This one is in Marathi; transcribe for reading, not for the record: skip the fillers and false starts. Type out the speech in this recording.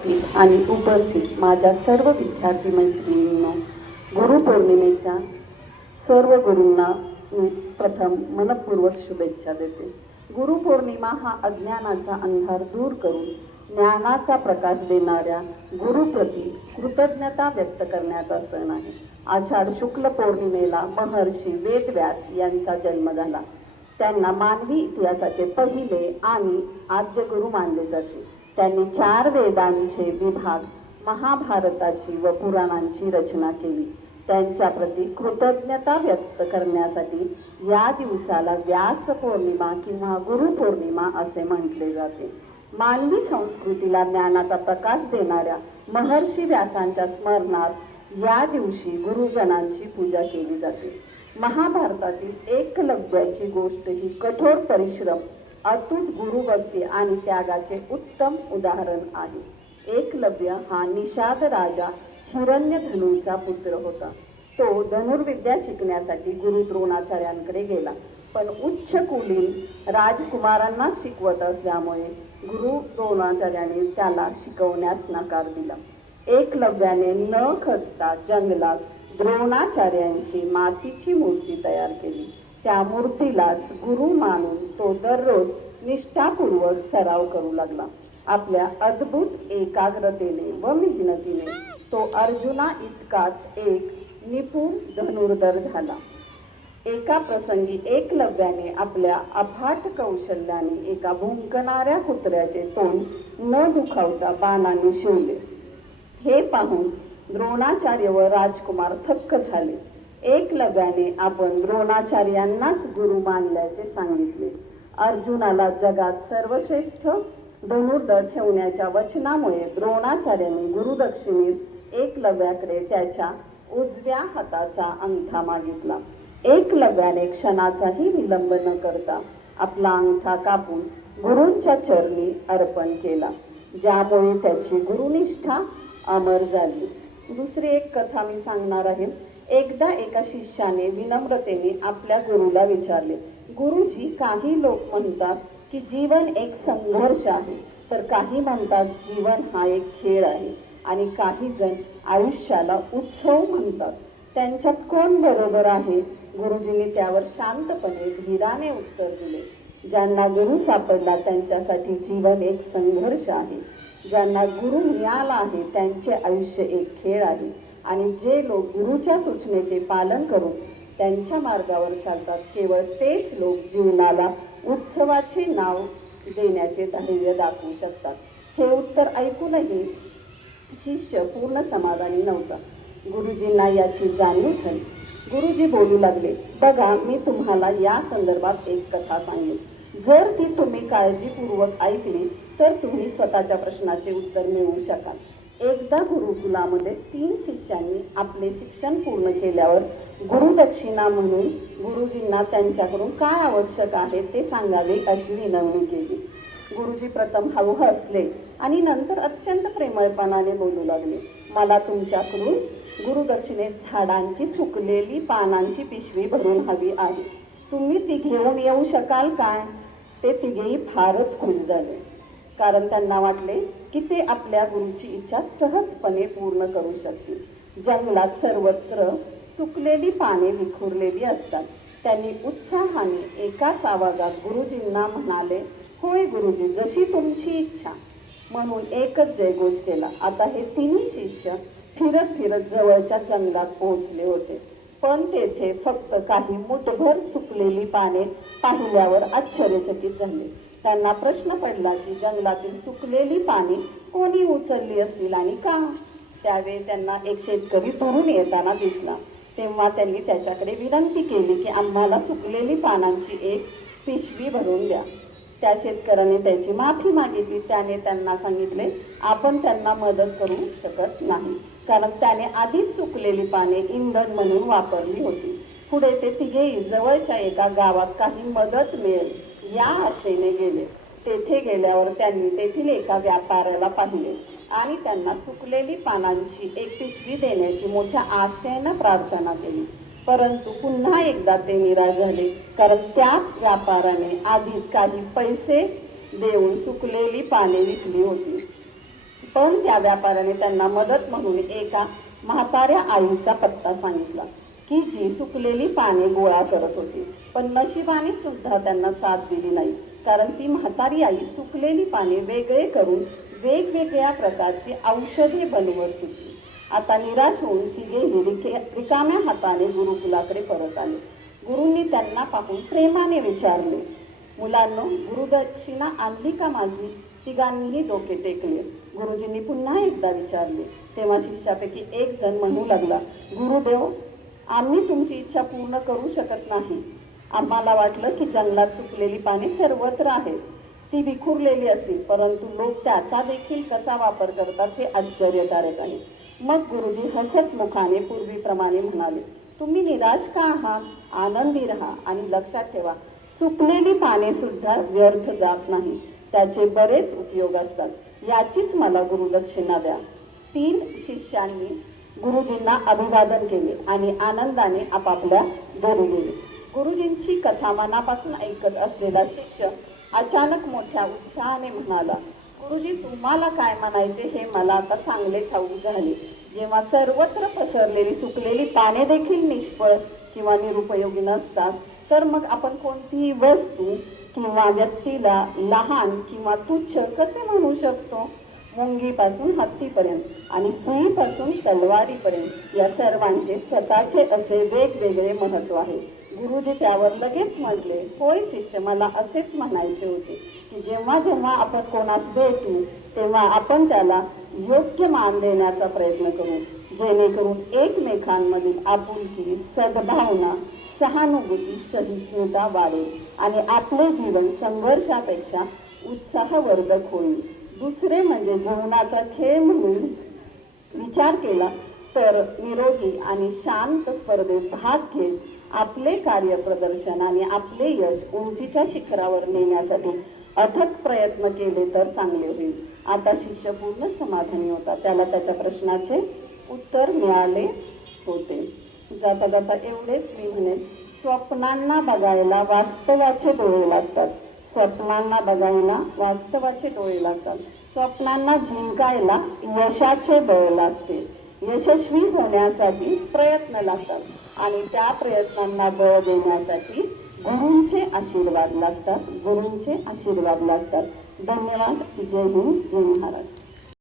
आणि उपस्थित माझ्या सर्व विद्यार्थी मैत्रिणींनो, गुरुपौर्णिमेच्या सर्व गुरूंना मी प्रथम मनपूर्वक शुभेच्छा देते. गुरुपौर्णिमा हा अज्ञानाचा अंधार दूर करून ज्ञानाचा प्रकाश देणाऱ्या गुरुप्रती कृतज्ञता व्यक्त करण्याचा सण आहे. आषाढ शुक्ल पौर्णिमेला महर्षी वेदव्यास यांचा जन्म झाला. त्यांना मानवी इतिहासाचे पहिले आणि आद्य गुरु मानले जाते. त्यांनी 4 वेदांचे विभाग, महाभारताची व पुराणांची रचना केली. त्यांच्या प्रती कृतज्ञता व्यक्त करण्यासाठी या दिवसाला व्यास पौर्णिमा किंवा गुरुपौर्णिमा असे म्हटले जाते. मानवी संस्कृतीला ज्ञानाचा प्रकाश देणाऱ्या महर्षी व्यासांच्या स्मरणार्थ या दिवशी गुरुजनांची पूजा केली जाते. महाभारतातील एकलव्याची गोष्ट ही कठोर परिश्रम, अतूट गुरुभक्ती आणि त्यागाचे उत्तम उदाहरण आहे. एकलव्य हा निषाद राजा हिरण्यधनुचा पुत्र होता. तो धनुर्विद्या शिकण्यासाठी गुरु द्रोणाचार्यांकडे गेला, पण उच्च कुलीन राजकुमारांना शिकवत असल्यामुळे गुरु द्रोणाचार्यांनी त्याला शिकवण्यास नकार दिला. एकलव्याने न खचता जंगलात द्रोणाचार्यांची मातीची मूर्ती तयार केली. त्या मूर्तीलाच गुरु मानून तो दररोज निष्ठापूर्वक सराव करू लागला. आपल्या अद्भुत एकाग्रतेने व मेहनतीने तो अर्जुना इतकाच एक निपुण धनुर्धर झाला. एका प्रसंगी एकलव्याने आपल्या अफाट कौशल्याने एका भुंकणाऱ्या कुत्र्याचे तोंड न दुखावता बाणाने शिवले. हे पाहून द्रोणाचार्य व राजकुमार थक्क झाले. एकलव्याने आपण द्रोणाचार्यांनाच गुरु मानल्याचे सांगितले. अर्जुनाला जगात सर्वश्रेष्ठ धनुर्धर ठेवण्याच्या वचनामुळे द्रोणाचार्यांनी गुरुदक्षिणेत एकलव्याकडे त्याच्या उजव्या हाताचा अंगठा मागितला. एकलव्याने क्षणाचाही विलंब न करता आपला अंगठा कापून गुरूंच्या चरणी अर्पण केला, ज्यामुळे त्याची गुरुनिष्ठा अमर झाली. दुसरी एक कथा मी सांगणार आहे. एकदा एका शिष्याने विनम्रतेने आपल्या गुरुला विचारले, गुरुजी, काही लोक म्हणतात की जीवन एक संघर्ष आहे, तर काही म्हणतात जीवन हा एक खेळ आहे, आणि काही जण आयुष्याला उत्सव म्हणतात. त्यांच्यात कोण बरोबर आहे? गुरुजींनी त्यावर शांतपणे धीराने उत्तर दिले, ज्यांना गुरु सापडला त्यांच्यासाठी जीवन एक संघर्ष आहे. ज्यांना गुरु मिळाला आहे त्यांचे आयुष्य एक खेळ आहे. आणि जे लोक गुरुच्या सूचनेचे पालन करून त्यांच्या मार्गावर चालतात, केवळ तेच लोक जीवनाला उत्सवाचे नाव देण्याचे धैर्य दाखवू शकतात. हे उत्तर ऐकूनही शिष्य पूर्ण समाधानी नव्हता. गुरुजींना याची जाणीव झाली. गुरुजी बोलू लागले, बघा, मी तुम्हाला या संदर्भात एक कथा सांगेन. जर ती तुम्ही काळजीपूर्वक ऐकली तर तुम्ही स्वतःच्या प्रश्नाचे उत्तर मिळवू शकाल. एकदा गुरुकुलामध्ये 3 शिष्यांनी आपले शिक्षण पूर्ण केल्यावर गुरुदक्षिणा म्हणून गुरुजींना त्यांच्याकडून काय आवश्यक आहे ते सांगावे अशी विनवणी केली. गुरुजी प्रथम हळू हसले आणि नंतर अत्यंत प्रेमळपणाने बोलू लागले, मला तुमच्याकडून गुरुदक्षिणेत झाडांची सुकलेली पानांची पिशवी भरून हवी आहे. तुम्ही ती घेऊन येऊ शकाल काय? ते तिघेही फारच खुश झाले, कारण त्यांना वाटले की ते आपल्या गुरुची इच्छा सहजपणे पूर्ण करू शकतील. जंगलात सर्वत्र सुकलेली पाने विखुरलेली असतात. त्यांनी उत्साहाने एकाच आवाजात गुरुजींना म्हणाले, होय गुरुजी, जशी तुमची इच्छा, म्हणून एकच जयघोष केला. आता हे 3 शिष्य फिरत फिरत जवळच्या जंगलात पोहोचले होते, पण तेथे फक्त काही मुठभर सुकलेली पाने पाहिल्यावर आश्चर्यचकित झाले. त्यांना प्रश्न पडला की जंगलातील सुकलेली पाने कोणी उचलली असतील आणि का? त्यावेळी त्यांना एक शेतकरी दुरून येताना दिसला. तेव्हा त्यांनी त्याच्याकडे विनंती केली की आम्हाला सुकलेली पानांची एक पिशवी भरून द्या. त्या शेतकऱ्याने त्याची माफी मागितली. त्याने त्यांना सांगितले, आपण त्यांना मदत करू शकत नाही, कारण त्याने आधीच सुकलेली पाने इंधन म्हणून वापरली होती. पुढे ते तिघेही जवळच्या एका गावात काही मदत मिळेल या आशेने गेले. तेथे गेल्यावर त्यांनी तेथील एका व्यापाऱ्याला पाहिले आणि त्यांना सुकलेली पानांची एक पिशवी देण्याची मोठ्या आशेने प्रार्थना केली. परंतु पुन्हा एकदा ते निराश झाले, कारण त्याच व्यापाऱ्याने आधीच काही पैसे देऊन सुकलेली पाने विकली होती. पण त्या व्यापाऱ्याने त्यांना मदत म्हणून एका म्हाताऱ्या आईचा पत्ता सांगितला की जी सुकलेली पाने गोळा करत होती. पण नशिबाने सुद्धा त्यांना साथ दिली नाही, कारण ती म्हातारी आई सुकलेली पाने वेगळे करून वेगवेगळ्या प्रकारची औषधे बनवत होती. आता निराश होऊन तिघेही रिकाम्या हाताने गुरुकुलाकडे परत आले. गुरूंनी त्यांना पाहून प्रेमाने विचारले, मुलांनो, गुरुदक्षिणा आणली का माझी? तिघांनीही डोके टेकले. गुरुजींनी पुन्हा एकदा विचारले. तेव्हा शिष्यापैकी एक जण म्हणू लागला, गुरुदेव, आम्ही तुमची इच्छा पूर्ण करू शकत नाही. आम्हाला वाटलं की जंगलात सुकलेली पाने सर्वत्र आहेत, ती विखुरलेली असतील, परंतु लोक त्याचा देखील कसा वापर करतात हे आश्चर्यकारक आहे. मग गुरुजी हसत मुखाने पूर्वीप्रमाणे म्हणाले, तुम्ही निराश का आहात? आनंदी राहा आणि लक्षात ठेवा, सुकलेली पाने सुद्धा व्यर्थ जात नाही, त्याचे बरेच उपयोग असतात. याचीच मला गुरुदक्षिणा द्या. 3 शिष्यांनी गुरुजींना अभिवादन केले आणि आनंदाने आपापल्या घरी गेले. गुरुजींची कथा मनापासून ऐकत असलेला शिष्य अचानक मोठ्या उत्साहाने म्हणाला, गुरुजी, तुम्हाला काय म्हणायचे हे मला आता चांगले ठाऊक झाले. जेव्हा सर्वत्र पसरलेली सुकलेली पाने देखील निष्फळ किंवा निरुपयोगी नसतात, तर मग आपण कोणतीही वस्तू किंवा व्यक्तीला लहान किंवा तुच्छ कसे म्हणू शकतो? मुंगीपासून हत्तीपर्यंत आणि सुईपासून तलवारीपर्यंत या सर्वांचे स्वतःचे असे वेगवेगळे महत्त्व आहे. गुरुजी त्यावर लगेच म्हटले, होय शिष्य, मला असेच म्हणायचे होते की जेव्हा जेव्हा आपण कोणास भेटू तेव्हा आपण त्याला योग्य मान देण्याचा प्रयत्न करू, जेणेकरून एकमेकांमधील आपुलकी, सद्भावना, सहानुभूती, सहिष्णुता वाढेल आणि आपले जीवन संघर्षापेक्षा उत्साहवर्धक होईल. दुसरे म्हणजे जीवनाचा खेळ म्हणून विचार केला तर निरोगी आणि शांत स्पर्धेत भाग घेत आपले कार्यप्रदर्शन आणि आपले यश उंचीच्या शिखरावर नेण्यासाठी अथक प्रयत्न केले तर चांगले होईल. आता शिष्य पूर्ण समाधानी होता. त्याला त्याच्या प्रश्नाचे उत्तर मिळाले होते. जाता जाता एवढेच मी म्हणेन, स्वप्नांना बघायला वास्तवाचे डोळे लागतात. स्वप्नांना बघायला वास्तवाचे डोळे लागतात. स्वप्नांना जिंकायला यशाचे बळ लागते. यशस्वी होण्यासाठी प्रयत्न लागतात आणि त्या प्रयत्नांना बळ देण्यासाठी गुरूंचे आशीर्वाद लागतात. गुरूंचे आशीर्वाद लागतात. धन्यवाद. जय हिंद, जय महाराष्ट्र.